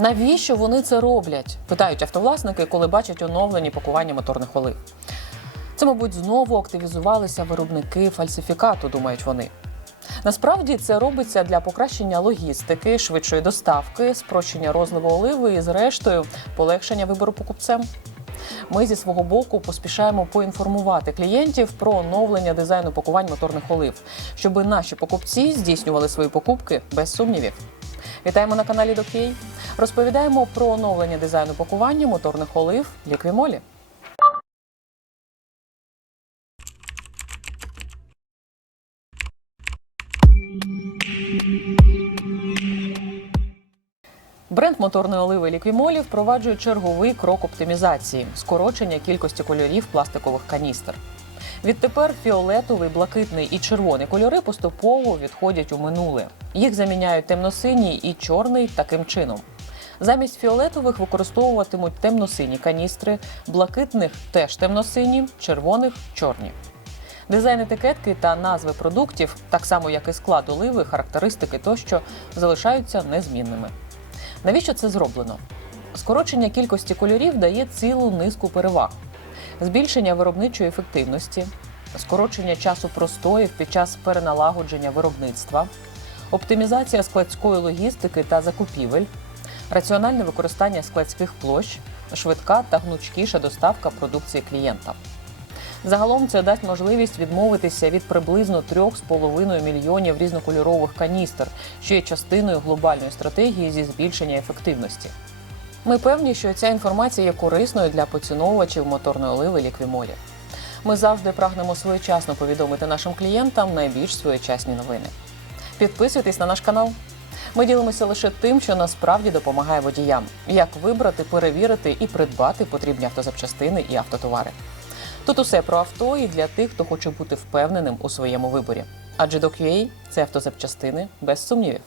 Навіщо вони це роблять? Питають автовласники, коли бачать оновлені пакування моторних олив. Це, мабуть, знову активізувалися виробники фальсифікату, думають вони. Насправді це робиться для покращення логістики, швидшої доставки, спрощення розливу оливи і, зрештою, полегшення вибору покупцем. Ми зі свого боку поспішаємо поінформувати клієнтів про оновлення дизайну пакувань моторних олив, щоб наші покупці здійснювали свої покупки без сумнівів. Вітаємо на каналі Докей. Розповідаємо про оновлення дизайну пакування моторних олив Ліквімолі. Бренд моторної оливи Ліквімолі впроваджує черговий крок оптимізації скорочення кількості кольорів пластикових каністр. Відтепер фіолетовий, блакитний і червоний кольори поступово відходять у минуле. Їх заміняють темно-синій і чорний таким чином. Замість фіолетових використовуватимуть темно-сині каністри, блакитних теж темно-сині, червоних чорні. Дизайн етикетки та назви продуктів, так само як і склад оливи, характеристики тощо залишаються незмінними. Навіщо це зроблено? Скорочення кількості кольорів дає цілу низку переваг: збільшення виробничої ефективності, скорочення часу простоїв під час переналагодження виробництва, оптимізація складської логістики та закупівель, раціональне використання складських площ, швидка та гнучкіша доставка продукції клієнтам. Загалом це дасть можливість відмовитися від приблизно 3,5 мільйонів різнокольорових каністр, що є частиною глобальної стратегії зі збільшення ефективності. Ми певні, що ця інформація є корисною для поціновувачів моторної оливи ліквімолі. Ми завжди прагнемо своєчасно повідомити нашим клієнтам найбільш своєчасні новини. Підписуйтесь на наш канал. Ми ділимося лише тим, що насправді допомагає водіям, як вибрати, перевірити і придбати потрібні автозапчастини і автотовари. Тут усе про авто і для тих, хто хоче бути впевненим у своєму виборі. Адже до QA – це автозапчастини без сумнівів.